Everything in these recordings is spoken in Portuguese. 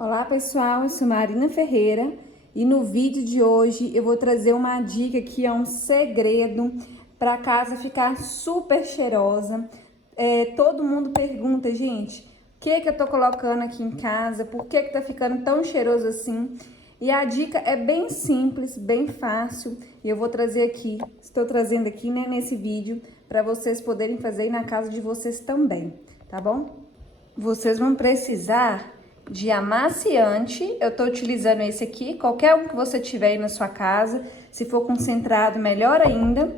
Olá pessoal, eu sou Marina Ferreira e no vídeo de hoje eu vou trazer uma dica que é um segredo para a casa ficar super cheirosa. Todo mundo pergunta, gente, o que eu tô colocando aqui em casa, por que tá ficando tão cheiroso assim? E a dica é bem simples, bem fácil e eu vou trazer aqui, estou trazendo aqui, né, nesse vídeo para vocês poderem fazer aí na casa de vocês também, tá bom? Vocês vão precisar de amaciante, eu tô utilizando esse aqui, qualquer um que você tiver aí na sua casa, se for concentrado, melhor ainda,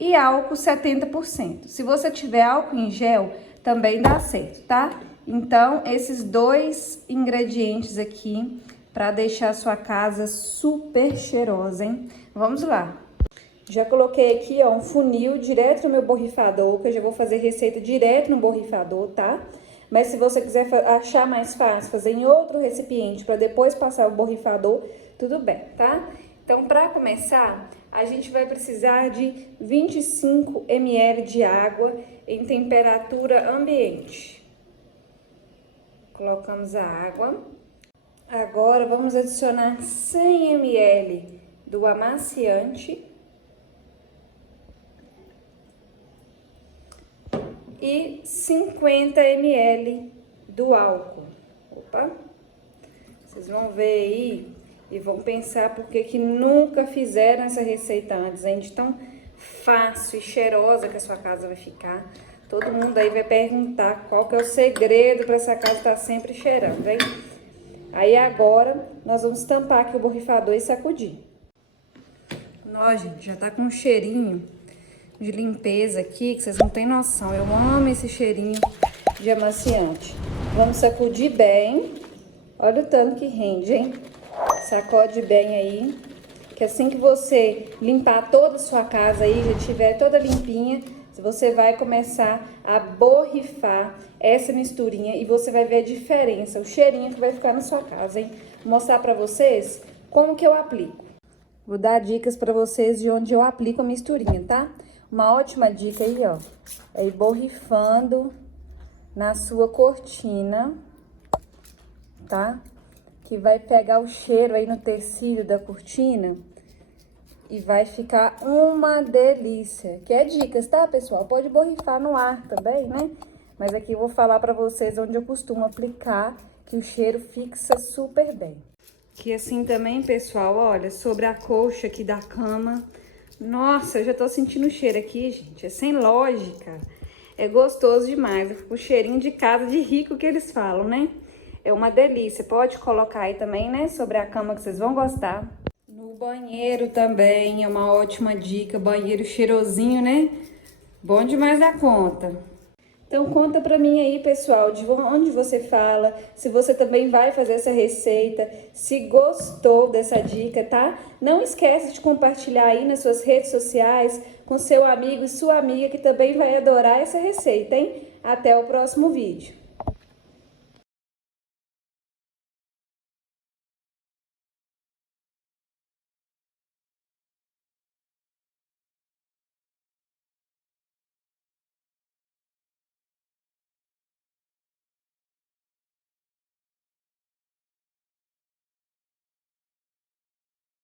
e álcool 70%. Se você tiver álcool em gel, também dá certo, tá? Então, esses dois ingredientes aqui, para deixar a sua casa super cheirosa, hein? Vamos lá! Já coloquei aqui, ó, um funil direto no meu borrifador, que eu já vou fazer receita direto no borrifador, tá? Mas se você quiser achar mais fácil, fazer em outro recipiente para depois passar o borrifador, tudo bem, tá? Então, para começar, a gente vai precisar de 25 ml de água em temperatura ambiente. Colocamos a água. Agora, vamos adicionar 100 ml do amaciante. E 50 ml do álcool. Opa! Vocês vão ver aí e vão pensar por que nunca fizeram essa receita antes, hein? De tão fácil e cheirosa que a sua casa vai ficar. Todo mundo aí vai perguntar qual que é o segredo para essa casa estar sempre cheirando, hein? Aí agora nós vamos tampar aqui o borrifador e sacudir. Ó, gente, já tá com um cheirinho de limpeza aqui, que vocês não têm noção. Eu amo esse cheirinho de amaciante. Vamos sacudir bem. Olha o tanto que rende, hein? Sacode bem aí, que assim que você limpar toda a sua casa aí, já tiver toda limpinha, você vai começar a borrifar essa misturinha e você vai ver a diferença, o cheirinho que vai ficar na sua casa, hein? Vou mostrar pra vocês como que eu aplico. Vou dar dicas pra vocês de onde eu aplico a misturinha, tá? Uma ótima dica aí, ó, é ir borrifando na sua cortina, tá? Que vai pegar o cheiro aí no tecido da cortina e vai ficar uma delícia. Que é dicas, tá, pessoal? Pode borrifar no ar também, né? Mas aqui eu vou falar pra vocês onde eu costumo aplicar, que o cheiro fixa super bem. Que assim também, pessoal, olha, sobre a colcha aqui da cama. Nossa, eu já tô sentindo o cheiro aqui, gente. É sem lógica. É gostoso demais. O cheirinho de casa de rico que eles falam, né? É uma delícia. Pode colocar aí também, né? Sobre a cama que vocês vão gostar. No banheiro também é uma ótima dica. Banheiro cheirosinho, né? Bom demais da conta. Então conta pra mim aí, pessoal, de onde você fala, se você também vai fazer essa receita, se gostou dessa dica, tá? Não esquece de compartilhar aí nas suas redes sociais com seu amigo e sua amiga que também vai adorar essa receita, hein? Até o próximo vídeo.